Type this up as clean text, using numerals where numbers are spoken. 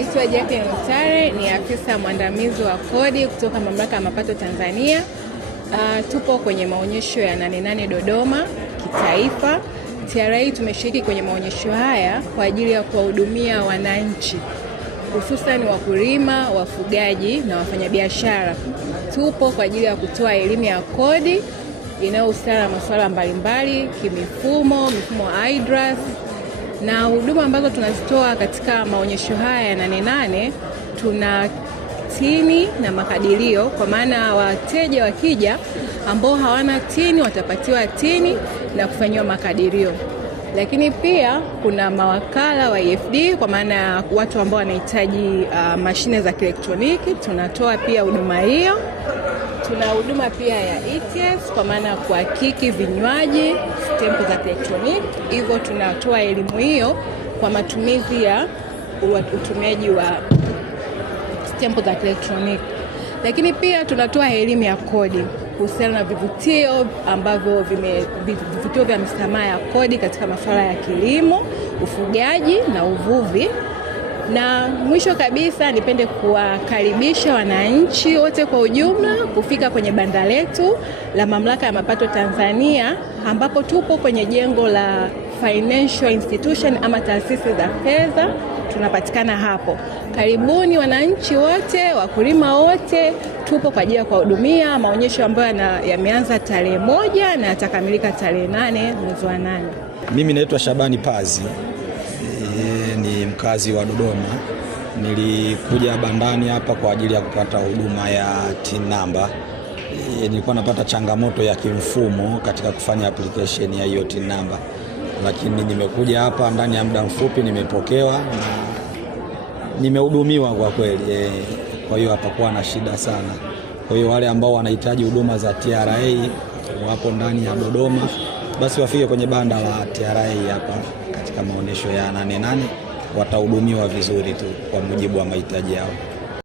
Naitwa Jacqueline Mutare, ni afisa mwandamizi wa kodi kutoka Mamlaka ya Mapato Tanzania. Tupo kwenye maonyesho ya 88 Dodoma kitaifa. TRA tumeshiriki kwenye maonyesho haya kwa ajili ya kuwahudumia wananchi, hususan wakulima, wafugaji na wafanyabiashara. Tupo kwa ajili ya kutoa elimu ya kodi inayohusiana na masuala mbalimbali, mifumo IDRAS, na huduma ambazo tunazitoa katika maonyesho haya ya 88. Tuna tini na makadirio, kwa maana wateja wakija ambao hawana tini watapatiwa tini na kufanyiwa makadirio. Lakini pia kuna mawakala wa EFD, kwa maana watu ambao wanahitaji mashine za kielektroniki, tunatoa pia huduma hiyo. Tuna huduma pia ya ETS, kwa maana kuhakiki vinywaji, stempu za kielektroniki. Hivyo tunatoa elimu hiyo kwa matumizi ya utumiaji wa stempu za kielektroniki. Lakini pia tunatoa elimu ya kodi kuhusiana na vivutio ambavyo vivutio vya misamaha ya kodi katika masuala ya kilimo, ufugaji na uvuvi. Na mwisho kabisa, nipende kuwakaribisha wananchi wote kwa ujumla kufika kwenye banda letu la Mamlaka ya Mapato Tanzania, ambapo tupo kwenye jengo la Financial Institution ama taasisi za fedha. Tunapatikana hapo. Karibuni wananchi wote, wakulima wote, tupo kwa ajili ya kuwahudumia. Maonyesho ambayo yameanza tarehe 1 na yatakamilika tarehe 8 mwezi wa 8. Mimi naitwa Shabani Pazi, ni mkazi wa Dodoma. Nilikuja bandani hapa kwa ajili ya kupata huduma ya TIN number. Nilikuwa napata changamoto ya kimfumo katika kufanya application ya hiyo TIN number, lakini nimekuja hapa ndani ya muda mfupi nimepokewa na nimehudumiwa kwa kweli. Kwa hiyo hapakuwa na shida sana. Kwa hiyo wale ambao wanahitaji huduma za TRA wapo ndani ya Dodoma, basi wafike kwenye banda la TRA hapa katika maonyesho ya 88, watahudumiwa vizuri tu kwa mujibu wa mahitaji yao.